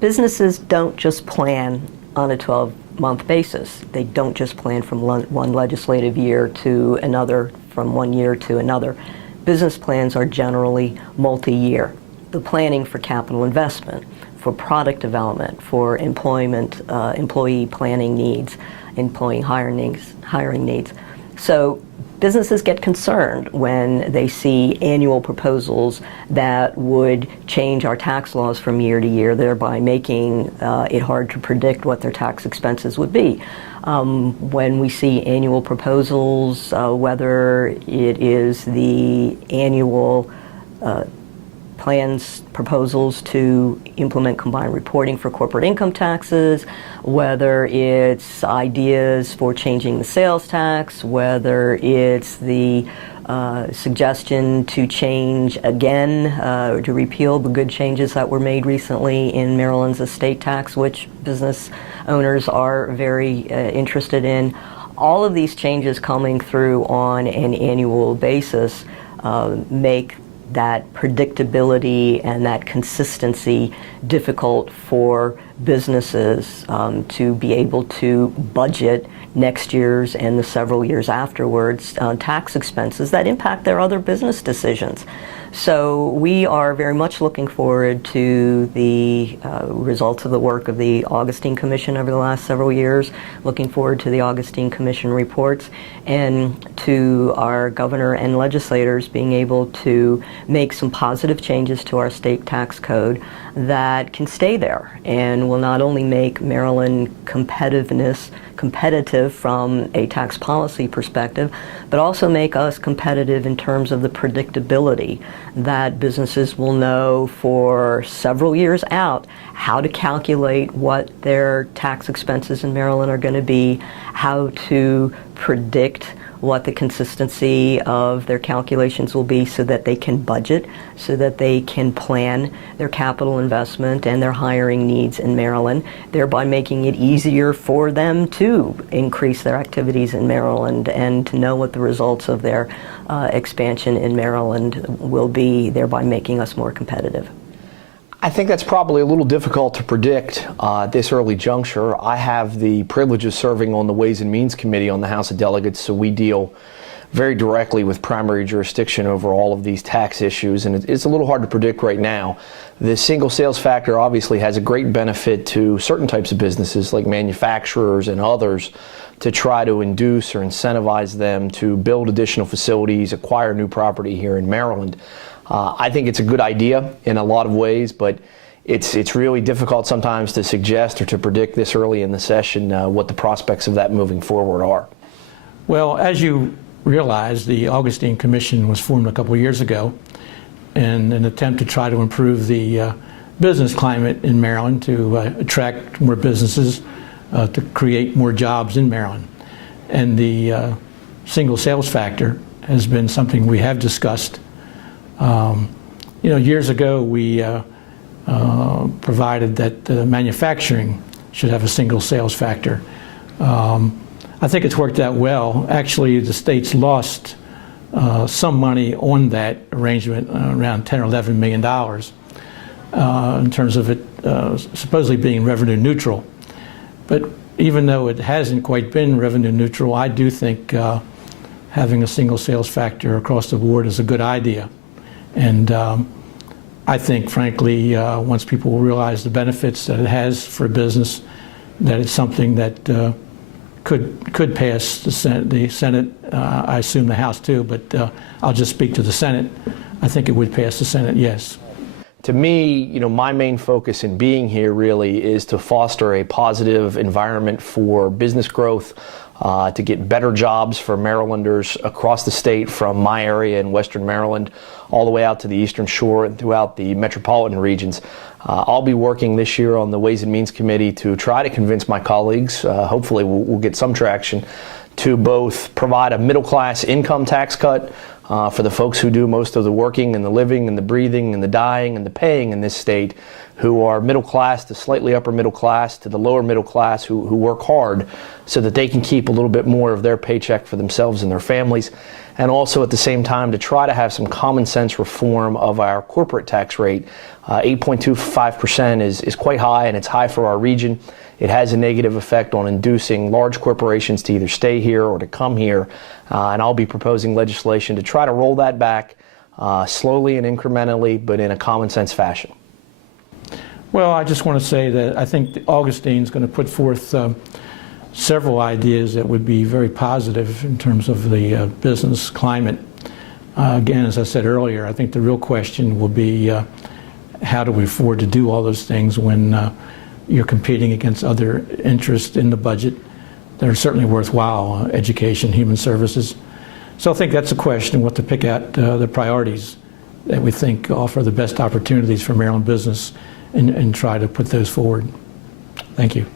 businesses don't just plan on a 12-month basis. They don't just plan from one legislative year to another, from one year to another. Business plans are generally multi-year. The planning for capital investment, for product development, for employment, employee planning needs, employee hiring needs. So businesses get concerned when they see annual proposals that would change our tax laws from year to year, thereby making it hard to predict what their tax expenses would be. When we see annual proposals, whether it is the annual proposals to implement combined reporting for corporate income taxes, whether it's ideas for changing the sales tax, whether it's the suggestion to change again, to repeal the good changes that were made recently in Maryland's estate tax, which business owners are very interested in. All of these changes coming through on an annual basis make that predictability and that consistency difficult for businesses to be able to budget next year's and the several years afterwards tax expenses that impact their other business decisions. So we are very much looking forward to the results of the work of the Augustine Commission over the last several years, looking forward to the Augustine Commission reports, and to our governor and legislators being able to make some positive changes to our state tax code that can stay there and will not only make Maryland competitive from a tax policy perspective, but also make us competitive in terms of the predictability that businesses will know for several years out how to calculate what their tax expenses in Maryland are going to be, how to predict what the consistency of their calculations will be so that they can budget, so that they can plan their capital investment and their hiring needs in Maryland, thereby making it easier for them to increase their activities in Maryland and to know what the results of their expansion in Maryland will be, thereby making us more competitive. I think that's probably a little difficult to predict at this early juncture. I have the privilege of serving on the Ways and Means Committee on the House of Delegates, so we deal very directly with primary jurisdiction over all of these tax issues, and it's a little hard to predict right now. The single sales factor obviously has a great benefit to certain types of businesses like manufacturers and others to try to induce or incentivize them to build additional facilities, acquire new property here in Maryland. I think it's a good idea in a lot of ways, but it's really difficult sometimes to suggest or to predict this early in the session what the prospects of that moving forward are. Well, as you realize, the Augustine Commission was formed a couple of years ago in an attempt to try to improve the business climate in Maryland, to attract more businesses, to create more jobs in Maryland. And the single sales factor has been something we have discussed. You know, years ago we provided that manufacturing should have a single sales factor. I think it's worked out well. Actually, the state's lost some money on that arrangement, around $10 or $11 million, in terms of it supposedly being revenue neutral. But even though it hasn't quite been revenue neutral, I do think having a single sales factor across the board is a good idea. And I think, frankly, once people will realize the benefits that it has for business, that it's something that could pass the Senate. I assume the House too, but I'll just speak to the Senate. I think it would pass the Senate, yes. To me, you know, my main focus in being here really is to foster a positive environment for business growth, to get better jobs for Marylanders across the state, from my area in Western Maryland all the way out to the Eastern Shore and throughout the metropolitan regions. I'll be working this year on the Ways and Means Committee to try to convince my colleagues, hopefully we'll get some traction, to both provide a middle-class income tax cut for the folks who do most of the working and the living and the breathing and the dying and the paying in this state, who are middle class to slightly upper middle class to the lower middle class, who work hard so that they can keep a little bit more of their paycheck for themselves and their families. And also at the same time to try to have some common sense reform of our corporate tax rate. 8.25% is quite high, and it's high for our region. It has a negative effect on inducing large corporations to either stay here or to come here. And I'll be proposing legislation to try to roll that back slowly and incrementally, but in a common sense fashion. Well, I just want to say that I think Augustine is going to put forth several ideas that would be very positive in terms of the business climate. Again, as I said earlier, I think the real question will be how do we afford to do all those things when you're competing against other interests in the budget that are certainly worthwhile, education, human services. So I think that's a question, what to pick at the priorities that we think offer the best opportunities for Maryland business and try to put those forward. Thank you.